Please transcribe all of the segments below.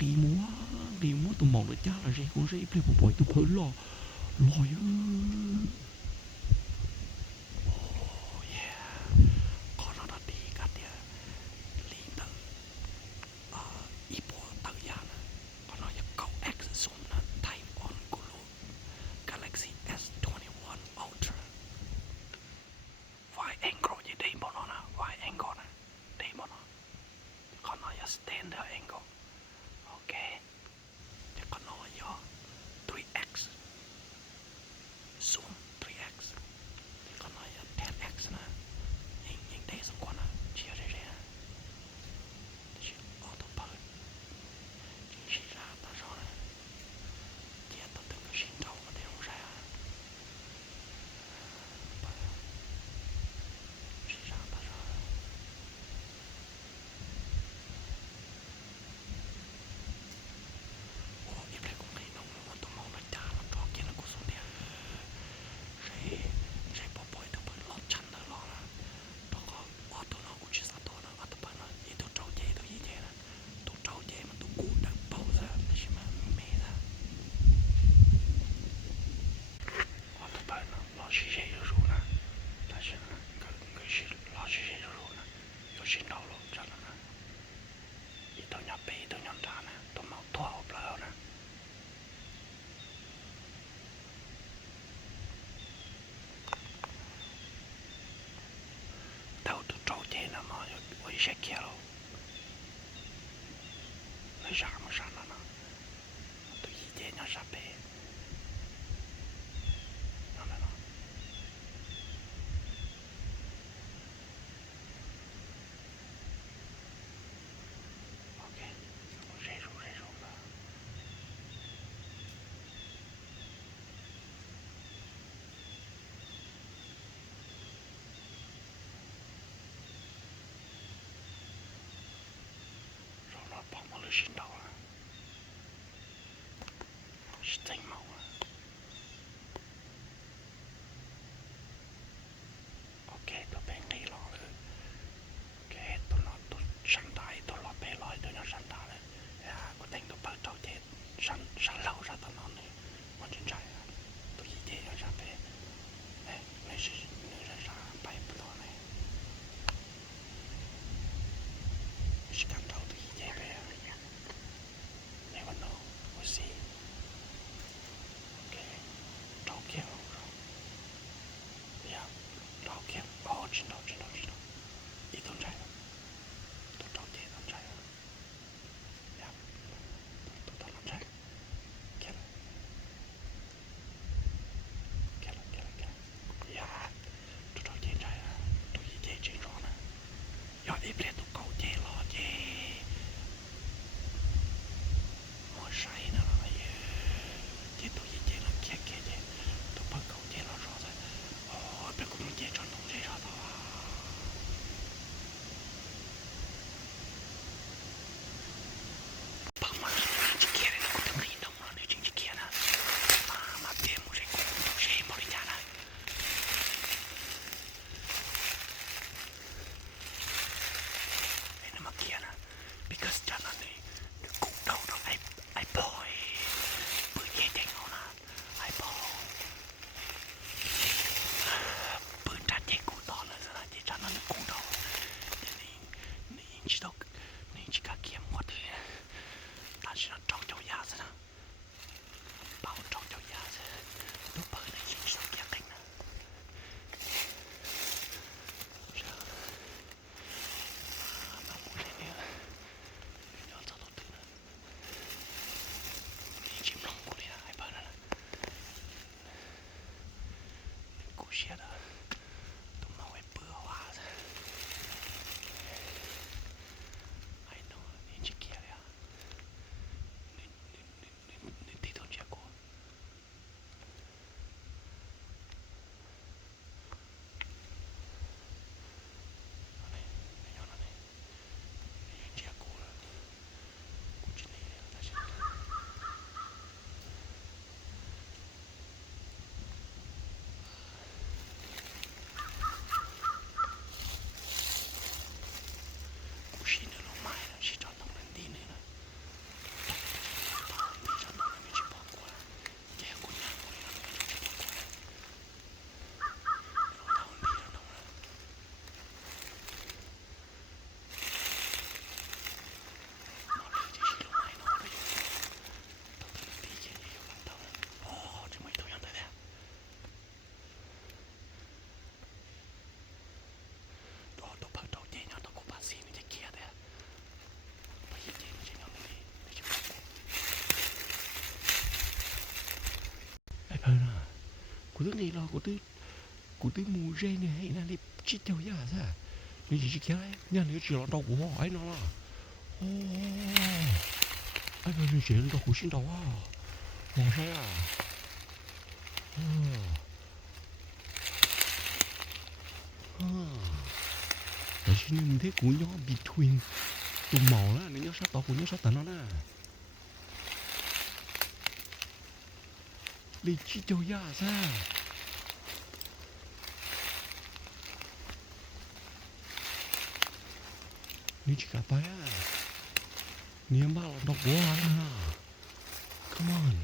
đi múa tụi mòn được cha là rẻ con rẻ play bồi tụi phở lo lòi oh yeah con nó đã đi cả tia lý tự ipo tự gia nè con nó giờ cậu X zoom nè type on của luôn Galaxy S21 Ultra wide angle gì đi bọn nó nè wide angle nè đi bọn nó con nó giờ standard angle ok thì con nó giờ 3x zoom 3x thì con nó giờ 10x nè nhìn đây xung quanh nè chia ra thì auto part chỉ ra ta rõ nè chia ta từng cái xin đầu mà để không ra chỉ ra ta rõ ủa im lại cũng thấy nông mà tụi mong nó chả nó cho kia là cuộc sống đẹp rồi rồi bỏ bồi tụi bơi lót chăn nữa lo nè đó có ở tụi nó cũng chỉ sao tụi nó ở tụi bơi nó gì tụi trâu dê tụi gì dê nè tụi trâu dê mà tụi cú đang bầu ra nó chỉ mà mê ra ở tụi bơi nó lo xí xí rồi rồi nè但是呢cái xí lo xí xí rồi rồi nè有心đầu luôn cho nên nè gì tụi nhỏ bì tụi nhỏ ra nè tụi mau thua hộp lỡ nè đâu tụi trâu dê nè mà ôi xe kia đâu nó ra mà ra nè tụi gì dê nhỏ ra bì nó nè nó ok rê ru nè rồi nó bỏ một lưỡi xin đầu nè xanh màu nè ok tụi bên đi lo rồi ok tụi nó tụi sẵn đại tụi lo bê lòi tụi nó sẵn đại rồi có tên tụi bơ trâu chết sẵn lâu ra tụi nó này mà trên trái tụi gì thế nó ra bê này này sẽ ra bay bơ lò này sẽ cắn trâu tụi gì thế bê never know we'll see cụ tư này là cụ tư mù rê này hay là đi chít theo giá sao你只是起来，你你只能到我哎那啦，哦，哎那你只能到湖心岛啊，哇塞啊，但是你唔睇古鸟 between ตัว毛啦，你要杀到古鸟杀到那啦，你只条鸭噻。你去干嘛呀？你妈老到我啦 ！Come on，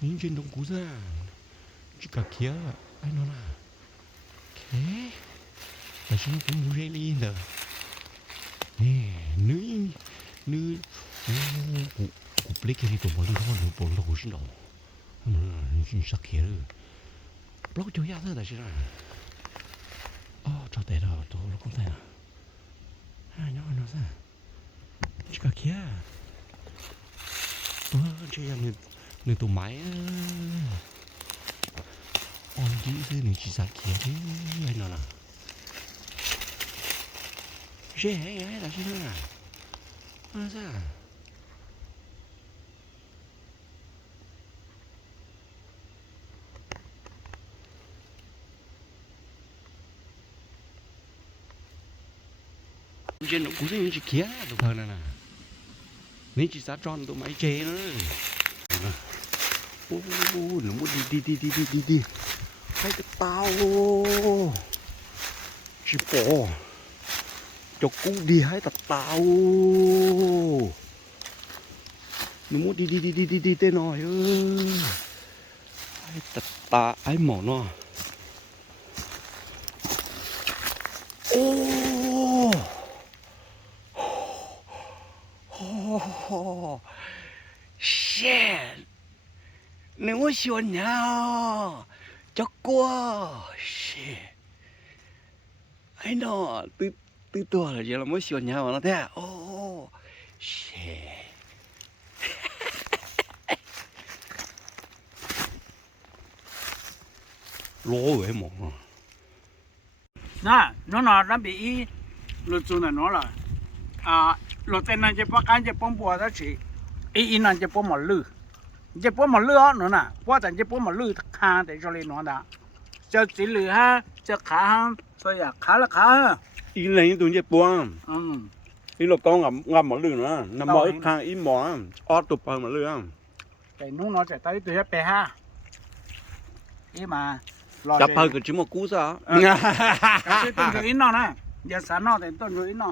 你真懂古噻，去干kia，哎喏啦，OK， 但是你不木热力的，哎，你，我不理解你做乜嘢，你做到好先到，你殺kia了，不老就鸭子但是啦，哦，找对了，找了刚才啦。哎，nó sao? Chỉ cả kia. Chỉ là người tụ máy. On đi thế người chỉ sát kia thế anh nào nè. Dễ hay là gì nữa? Sao? Trên nó cũng như chỉ kia được hơn nè, nếu chỉ sát tròn tụi máy chê nữa, nó muốn đi, hai cái tao, chỉ bỏ, cho cú đi hai cái tao, nó muốn đi tên nồi ơi, hai cái tao ai mỏ nó, Oh, shit! 你我喜欢鸟，叫过 shit. I know, 对多了，原来我喜欢鸟了的。Oh, shit. 攞佢忙啊！那那比路做那哪了啊？路在那就把干就帮播的去，一那就帮忙路，就帮忙路啊，那我咱就帮忙路看在这里弄的，就这里哈，就看，所以啊，看了看，อีอะไรนี่ตัวเจ็บปวง นี่เราต้องงับหมดเลยนะน้ำมันข้างอีหมอออดตุบไปหมดเลย cái nung nó sẽ tới từ bé ha, ý mà จับไปก็ชิมกูซะ cáiต้นruin nó nè, giờ sáng nó thìต้นruin nó.